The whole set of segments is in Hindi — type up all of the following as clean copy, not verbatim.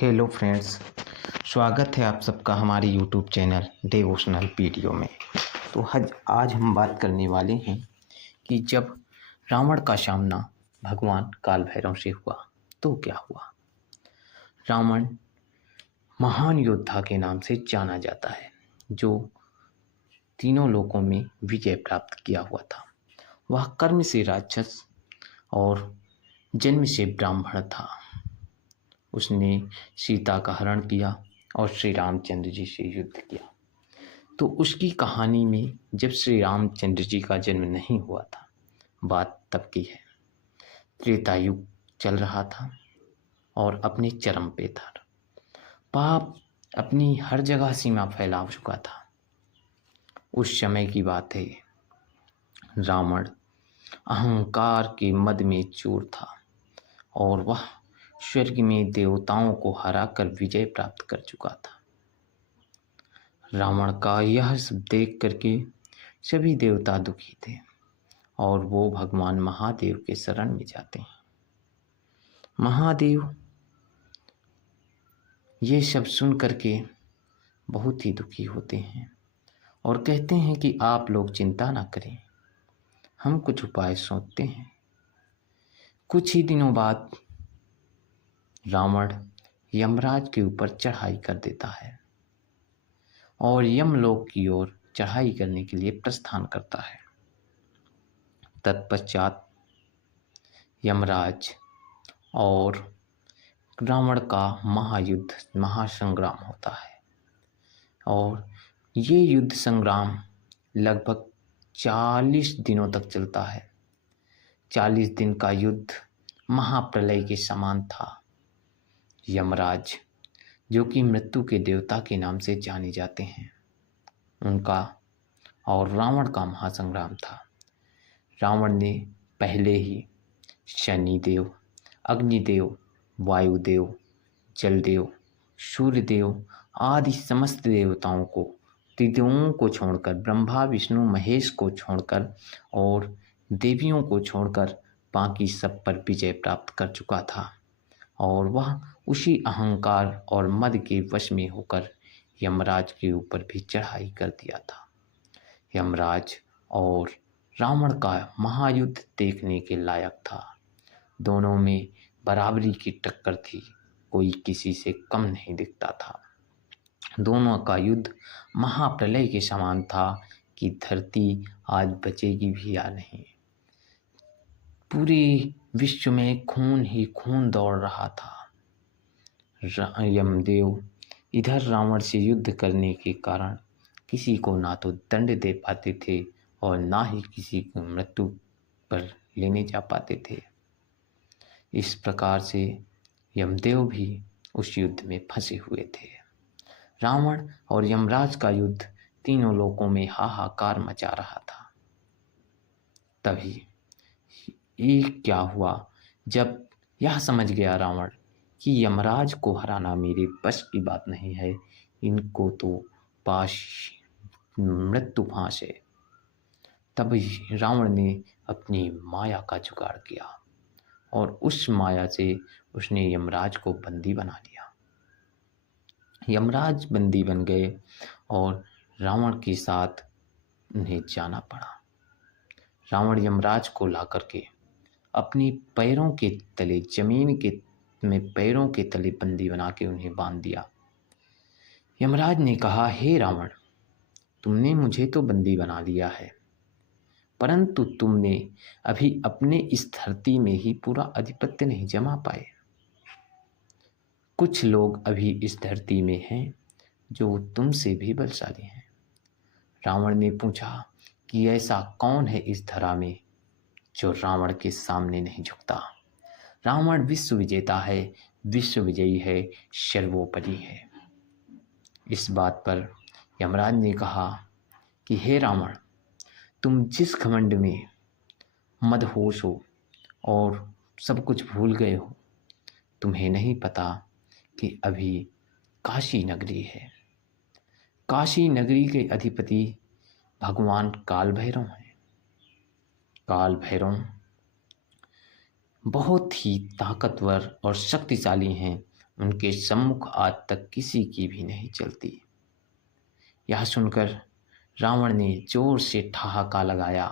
हेलो फ्रेंड्स, स्वागत है आप सबका हमारे यूट्यूब चैनल डिवोशनल वीडियो में। तो आज हम बात करने वाले हैं कि जब रावण का सामना भगवान काल भैरव से हुआ तो क्या हुआ। रावण महान योद्धा के नाम से जाना जाता है, जो तीनों लोकों में विजय प्राप्त किया हुआ था। वह कर्म से राक्षस और जन्म से ब्राह्मण था। उसने सीता का हरण किया और श्री रामचंद्र जी से युद्ध किया। तो उसकी कहानी में जब श्री रामचंद्र जी का जन्म नहीं हुआ था, बात तब की है। त्रेता युग चल रहा था और अपने चरम पे था। पाप अपनी हर जगह सीमा फैला चुका था। उस समय की बात है। रावण अहंकार के मद में चूर था और वह स्वर्ग में देवताओं को हराकर विजय प्राप्त कर चुका था। रावण का यह सब देख करके सभी देवता दुखी थे और वो भगवान महादेव के शरण में जाते हैं। महादेव ये सब सुन करके बहुत ही दुखी होते हैं और कहते हैं कि आप लोग चिंता ना करें, हम कुछ उपाय सोचते हैं। कुछ ही दिनों बाद रावण यमराज के ऊपर चढ़ाई कर देता है और यमलोक की ओर चढ़ाई करने के लिए प्रस्थान करता है। तत्पश्चात यमराज और रावण का महायुद्ध महासंग्राम होता है और ये युद्ध संग्राम लगभग 40 दिनों तक चलता है। 40 दिन का युद्ध महाप्रलय के समान था। यमराज, जो कि मृत्यु के देवता के नाम से जाने जाते हैं, उनका और रावण का महासंग्राम था। रावण ने पहले ही शनिदेव, अग्निदेव, वायुदेव, जलदेव, सूर्यदेव आदि समस्त देवताओं को, त्रिदेवों को छोड़कर, ब्रह्मा विष्णु महेश को छोड़कर और देवियों को छोड़कर बाकी सब पर विजय प्राप्त कर चुका था और वह उसी अहंकार और मद के वश में होकर यमराज के ऊपर भी चढ़ाई कर दिया था। यमराज और रावण का महायुद्ध देखने के लायक था। दोनों में बराबरी की टक्कर थी, कोई किसी से कम नहीं दिखता था। दोनों का युद्ध महाप्रलय के समान था कि धरती आज बचेगी भी या नहीं। पूरे विश्व में खून ही खून दौड़ रहा था। यमदेव इधर रावण से युद्ध करने के कारण किसी को ना तो दंड दे पाते थे और ना ही किसी को मृत्यु पर लेने जा पाते थे। इस प्रकार से यमदेव भी उस युद्ध में फंसे हुए थे। रावण और यमराज का युद्ध तीनों लोकों में हाहाकार मचा रहा था। तभी एक क्या हुआ, जब यह समझ गया रावण कि यमराज को हराना मेरे बस की बात नहीं है, इनको तो पाश मृत्यु फांस है, तब रावण ने अपनी माया का जुगाड़ किया और उस माया से उसने यमराज को बंदी बना लिया। यमराज बंदी बन गए और रावण के साथ उन्हें जाना पड़ा। रावण यमराज को ला करके अपनी पैरों के तले, जमीन के में पैरों के तले बंदी बना के उन्हें बांध दिया। यमराज ने कहा, हे रावण, तुमने मुझे तो बंदी बना लिया है, परंतु तुमने अभी अपने इस धरती में ही पूरा आधिपत्य नहीं जमा पाए। कुछ लोग अभी इस धरती में हैं जो तुमसे भी बलशाली हैं। रावण ने पूछा कि ऐसा कौन है इस धरा में जो रावण के सामने नहीं झुकता। रावण विश्व विजेता है, विश्व विजयी है, सर्वोपरि है। इस बात पर यमराज ने कहा कि हे रावण, तुम जिस घमंड में मदहोश हो और सब कुछ भूल गए हो, तुम्हें नहीं पता कि अभी काशी नगरी है। काशी नगरी के अधिपति भगवान काल भैरव हैं। काल भैरव बहुत ही ताकतवर और शक्तिशाली हैं। उनके सम्मुख आज तक किसी की भी नहीं चलती। यह सुनकर रावण ने जोर से ठहाका लगाया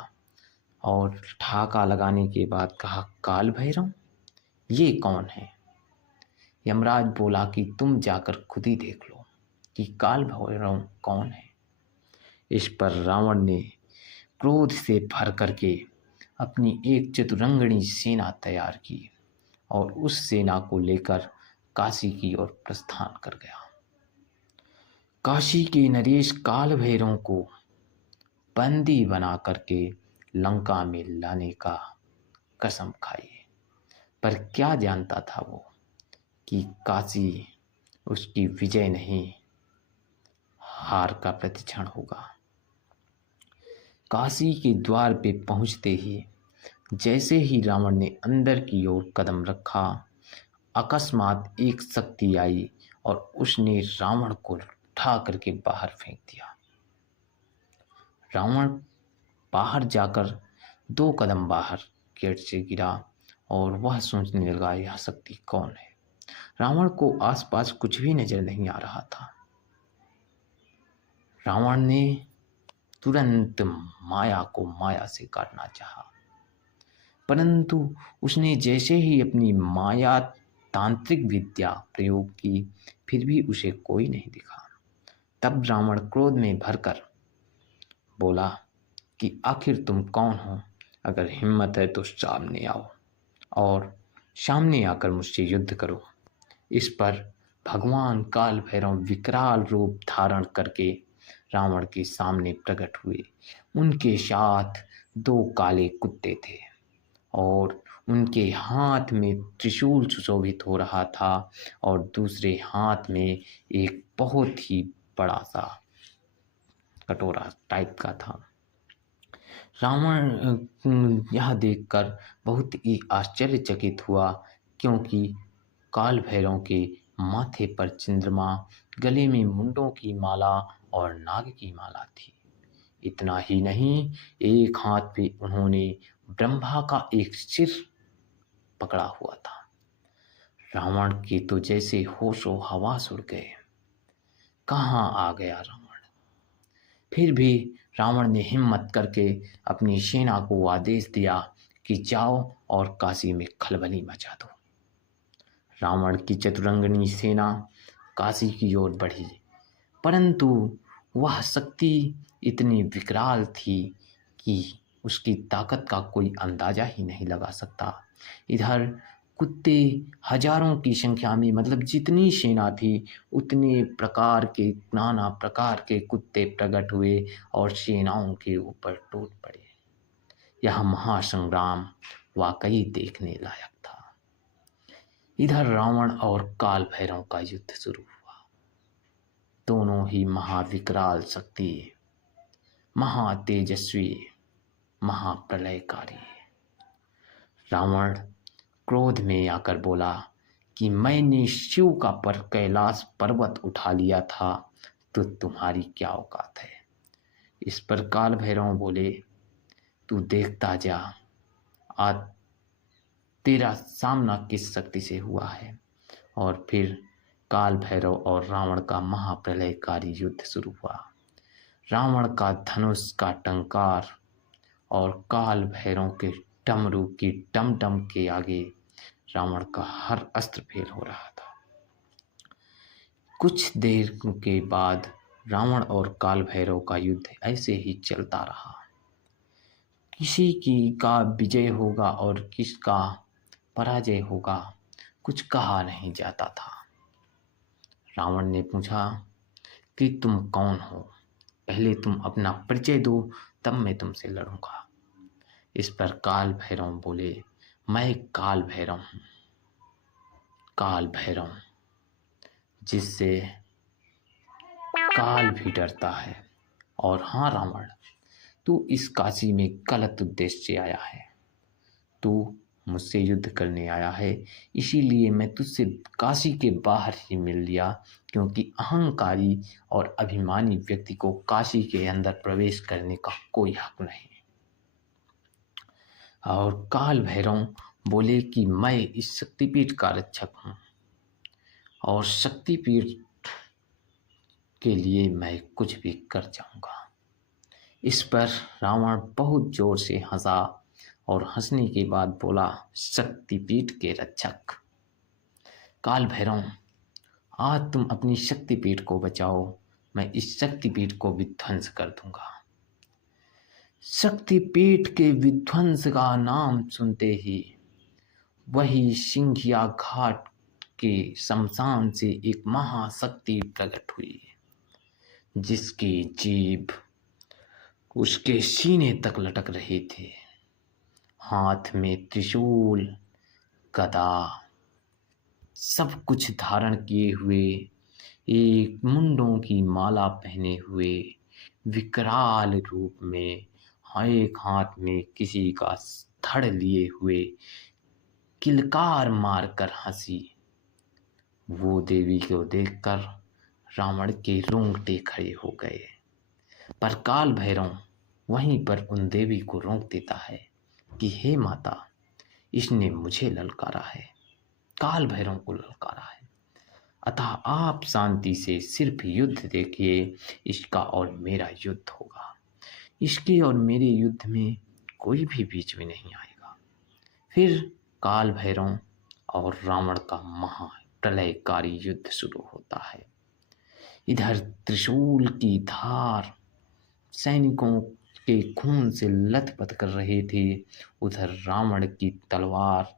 और ठहाका लगाने के बाद कहा, काल भैरव, ये कौन है? यमराज बोला कि तुम जाकर खुद ही देख लो कि काल भैरव कौन है। इस पर रावण ने क्रोध से भर करके अपनी एक चतुरंगणी सेना तैयार की और उस सेना को लेकर काशी की ओर प्रस्थान कर गया। काशी के नरेश काल भैरव को बंदी बना करके लंका में लाने का कसम खाई, पर क्या जानता था वो कि काशी उसकी विजय नहीं, हार का प्रतिक्षण होगा। काशी के द्वार पे पहुंचते ही जैसे ही रावण ने अंदर की ओर कदम रखा, अकस्मात एक शक्ति आई और उसने रावण को उठा करके बाहर फेंक दिया। रावण बाहर जाकर 2 कदम बाहर गेट से गिरा और वह सोचने लगा, यह शक्ति कौन है। रावण को आसपास कुछ भी नजर नहीं आ रहा था। रावण ने तुरंत माया को माया से काटना चाहा, परंतु उसने जैसे ही अपनी माया तांत्रिक विद्या प्रयोग की, फिर भी उसे कोई नहीं दिखा। तब रावण क्रोध में भरकर बोला कि आखिर तुम कौन हो? अगर हिम्मत है तो सामने आओ और सामने आकर मुझसे युद्ध करो। इस पर भगवान काल भैरव विकराल रूप धारण करके रावण के सामने प्रकट हुए। उनके साथ 2 काले कुत्ते थे और उनके हाथ में त्रिशूल सुशोभित हो रहा था और दूसरे हाथ में एक बहुत ही बड़ा सा कटोरा टाइप का था। रावण यह देखकर बहुत ही आश्चर्यचकित हुआ, क्योंकि काल भैरव के माथे पर चंद्रमा, गले में मुंडों की माला और नाग की माला थी। इतना ही नहीं, एक हाथ पे उन्होंने ब्रह्मा का एक सिर पकड़ा हुआ था। रावण के तो जैसे होशो हवास उड़ गए। कहाँ आ गया रावण? फिर भी रावण ने हिम्मत करके अपनी सेना को आदेश दिया कि जाओ और काशी में खलबली मचा दो। रावण की चतुरंगनी सेना काशी की ओर बढ़ी, परंतु वह शक्ति इतनी विकराल थी कि उसकी ताकत का कोई अंदाजा ही नहीं लगा सकता। इधर कुत्ते हजारों की संख्या में, मतलब जितनी सेना थी उतने प्रकार के, नाना प्रकार के कुत्ते प्रकट हुए और सेनाओं के ऊपर टूट पड़े। यह महासंग्राम वाकई देखने लायक था। इधर रावण और काल भैरव का युद्ध शुरू हुआ। दोनों ही महाविकराल शक्ति, महातेजस्वी, महाप्रलयकारी। रावण क्रोध में आकर बोला कि मैंने शिव का कैलाश पर्वत उठा लिया था, तो तुम्हारी क्या औकात है? इस पर काल भैरव बोले, तू देखता जा, आज तेरा सामना किस शक्ति से हुआ है। और फिर काल भैरव और रावण का महाप्रलयकारी युद्ध शुरू हुआ। रावण का धनुष का टंकार और काल भैरव के डमरू की डमडम के आगे रावण का हर अस्त्र फेल हो रहा था। कुछ देर के बाद रावण और काल भैरव का युद्ध ऐसे ही चलता रहा। किसी की का विजय होगा और किसका पराजय होगा, कुछ कहा नहीं जाता था। रावण ने पूछा कि तुम कौन हो? पहले तुम अपना परिचय दो, तब मैं तुमसे लड़ूंगा। इस पर काल भैरव बोले, मैं काल भैरव हूँ। काल भैरव, जिससे काल भी डरता है। और हाँ रावण, तू इस काशी में गलत उद्देश्य से आया है। तू मुझसे युद्ध करने आया है, इसीलिए मैं तुझसे काशी के बाहर ही मिल लिया, क्योंकि अहंकारी और अभिमानी व्यक्ति को काशी के अंदर प्रवेश करने का कोई हक नहीं। और काल भैरव बोले कि मैं इस शक्तिपीठ का रक्षक हूँ और शक्तिपीठ के लिए मैं कुछ भी कर जाऊंगा। इस पर रावण बहुत जोर से हंसा और हंसने के बाद बोला, शक्तिपीठ के रक्षक काल भैरव, आज तुम अपनी शक्तिपीठ को बचाओ, मैं इस शक्तिपीठ को विध्वंस कर दूंगा। शक्तिपीठ के विध्वंस का नाम सुनते ही वही सिंघिया घाट के शमशान से एक महाशक्ति प्रकट हुई, जिसकी जीभ उसके सीने तक लटक रहे थे। हाथ में त्रिशूल, गदा, सब कुछ धारण किए हुए, एक मुंडों की माला पहने हुए विकराल रूप में, एक हाथ में किसी का धड़ लिए हुए किलकार मारकर हंसी। वो देवी को देखकर रावण के रोंगटे खड़े हो गए, पर काल भैरव वहीं पर उन देवी को रोक देता है कि हे माता, इसने मुझे ललकारा है, काल भैरव को ललकारा है, अतः आप शांति से सिर्फ युद्ध देखिए, इसका और मेरा युद्ध होगा। इसके और मेरे युद्ध में कोई भी बीच में नहीं आएगा। फिर काल भैरव और रावण का महाप्रलयकारी युद्ध शुरू होता है। इधर त्रिशूल की धार सैनिकों के खून से लथपथ कर रहे थे, उधर रावण की तलवार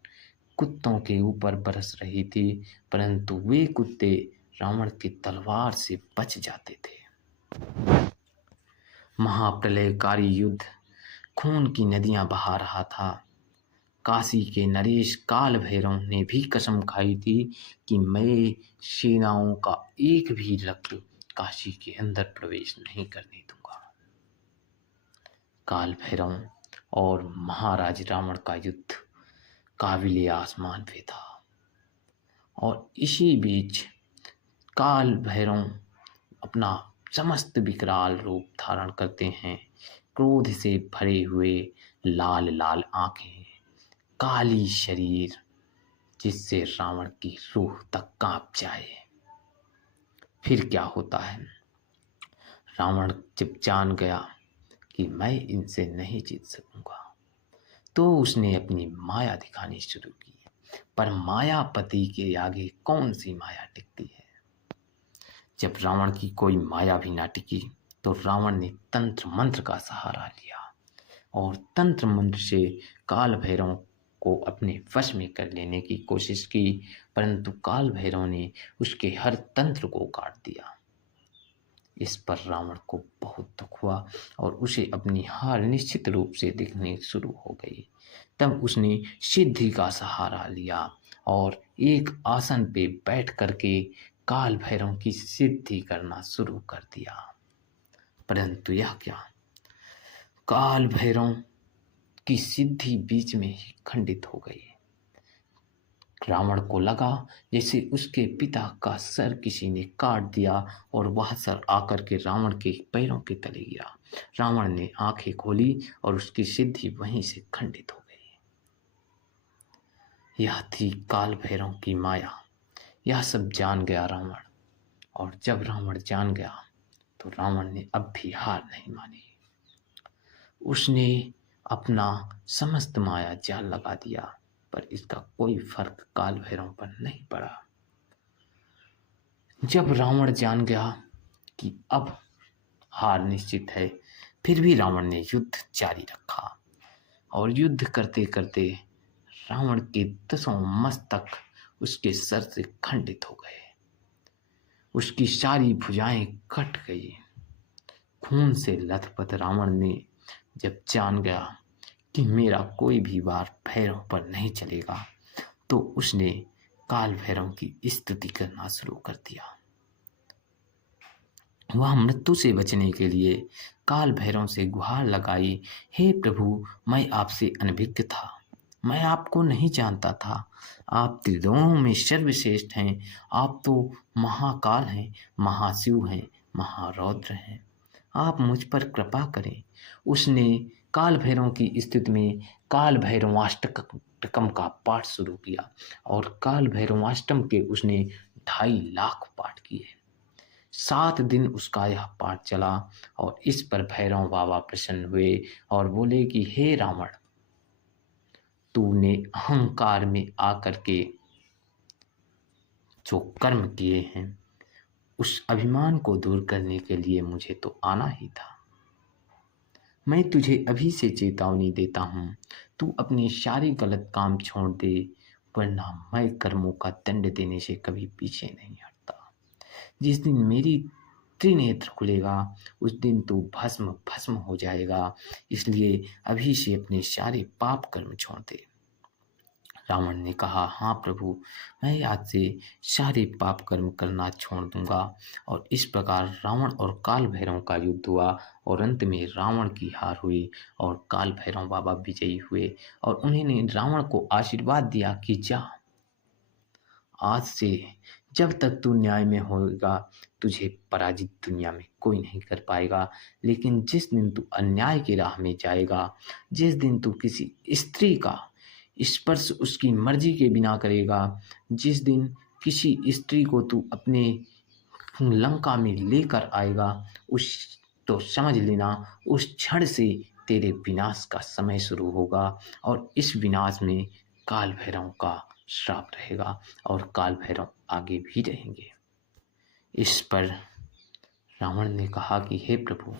कुत्तों के ऊपर बरस रही थी, परंतु वे कुत्ते रावण की तलवार से बच जाते थे। महाप्रलयकारी युद्ध खून की नदियां बहा रहा था। काशी के नरेश काल भैरव ने भी कसम खाई थी कि मैं सेनाओं का एक भी लक्ष्य काशी के अंदर प्रवेश नहीं करने दूंगा। काल भैरव और महाराज रावण का युद्ध काबिले आसमान पे था, और इसी बीच काल भैरव अपना समस्त विकराल रूप धारण करते हैं। क्रोध से भरे हुए लाल लाल आंखें, काली शरीर, जिससे रावण की रूह तक कांप जाए। फिर क्या होता है, रावण जब जान गया कि मैं इनसे नहीं जीत सकूंगा, तो उसने अपनी माया दिखानी शुरू की। पर मायापति के आगे कौन सी माया टिकती है। जब रावण की कोई माया भी ना टिकी, तो रावण ने तंत्र मंत्र का सहारा लिया और तंत्र मंत्र से काल भैरव को अपने वश में कर लेने की कोशिश की, परंतु काल भैरव ने उसके हर तंत्र को काट दिया। इस पर रावण को बहुत दुख हुआ और उसे अपनी हार निश्चित रूप से दिखनी शुरू हो गई। तब उसने सिद्धि का सहारा लिया और एक आसन पे बैठ करके काल भैरव की सिद्धि करना शुरू कर दिया। परंतु यह क्या, काल भैरव की सिद्धि बीच में ही खंडित हो गई। रावण को लगा जैसे उसके पिता का सर किसी ने काट दिया और वह सर आकर के रावण के पैरों के तले गिरा। रावण ने आंखें खोली और उसकी सिद्धि वहीं से खंडित हो गई। यह थी काल भैरव की माया। यह सब जान गया रावण, और जब रावण जान गया तो रावण ने अब भी हार नहीं मानी। उसने अपना समस्त माया जाल लगा दिया, पर इसका कोई फर्क काल भैरव पर नहीं पड़ा। जब रावण जान गया कि अब हार निश्चित है, फिर भी रावण ने युद्ध जारी रखा, और युद्ध करते करते रावण के 10 मस्तक उसके सर से खंडित हो गए। उसकी सारी भुजाएं कट गई। खून से लथपथ रावण ने जब जान गया कि मेरा कोई भी वार भैरव पर नहीं चलेगा, तो उसने काल भैरव की स्तुति करना शुरू कर दिया। वह मृत्यु से बचने के लिए काल भैरव से गुहार लगाई, हे प्रभु, मैं आपसे अनभिज्ञ था, मैं आपको नहीं जानता था। आप त्रिलोकों में सर्वश्रेष्ठ हैं। आप तो महाकाल हैं, महाशिव हैं, महारौद्र हैं। आप मुझ पर कृपा करें। उसने काल भैरव की स्तुति में काल भैरवाष्टकम का पाठ शुरू किया, और काल भैरवाष्टम के उसने 2,50,000 पाठ किए। 7 दिन उसका यह पाठ चला और इस पर भैरव बाबा प्रसन्न हुए और बोले कि हे रावण, तूने अहंकार में आकर के जो कर्म किए हैं, उस अभिमान को दूर करने के लिए मुझे तो आना ही था। मैं तुझे अभी से चेतावनी देता हूँ, तू अपने सारे गलत काम छोड़ दे, वरना मैं कर्मों का दंड देने से कभी पीछे नहीं हटता। जिस दिन मेरी त्रिनेत्र खुलेगा, उस दिन तू भस्म भस्म हो जाएगा, इसलिए अभी से अपने सारे पाप कर्म छोड़ दे। रावण ने कहा, हाँ प्रभु, मैं आज से सारे पाप कर्म करना छोड़ दूंगा। और इस प्रकार रावण और काल भैरव का युद्ध हुआ और अंत में रावण की हार हुई और काल भैरव बाबा विजयी हुए और उन्होंने रावण को आशीर्वाद दिया कि जा, आज से जब तक तू न्याय में होगा, तुझे पराजित दुनिया में कोई नहीं कर पाएगा। लेकिन जिस दिन तू अन्याय की राह में जाएगा, जिस दिन तू किसी स्त्री का स्पर्श उसकी मर्जी के बिना करेगा, जिस दिन किसी स्त्री को तू अपने लंका में लेकर आएगा, उस तो समझ लेना उस क्षण से तेरे विनाश का समय शुरू होगा और इस विनाश में काल भैरव का श्राप रहेगा और काल भैरव आगे भी रहेंगे। इस पर रावण ने कहा कि हे प्रभु,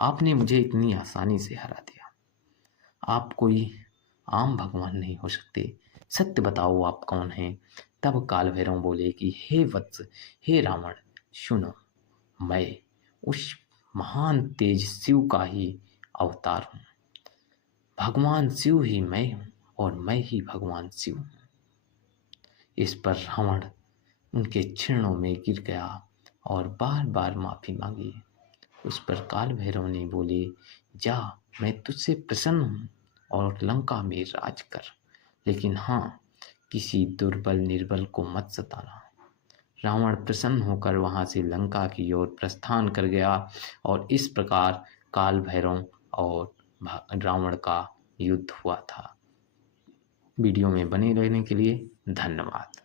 आपने मुझे इतनी आसानी से हरा दिया, आप कोई आम भगवान नहीं हो सकते, सत्य बताओ आप कौन हैं। तब काल भैरव बोले कि हे वत्स, हे रावण, सुनो, मैं उस महान तेज शिव का ही अवतार हूँ। भगवान शिव ही मैं हूँ और मैं ही भगवान शिव हूँ। इस पर रावण उनके चरणों में गिर गया और बार बार माफी मांगी। उस पर काल भैरव ने बोले, जा, मैं तुझसे प्रसन्न हूँ और लंका में राज कर, लेकिन हाँ, किसी दुर्बल निर्बल को मत सताना। रावण प्रसन्न होकर वहां से लंका की ओर प्रस्थान कर गया और इस प्रकार काल भैरव और रावण का युद्ध हुआ था। वीडियो में बने रहने के लिए धन्यवाद।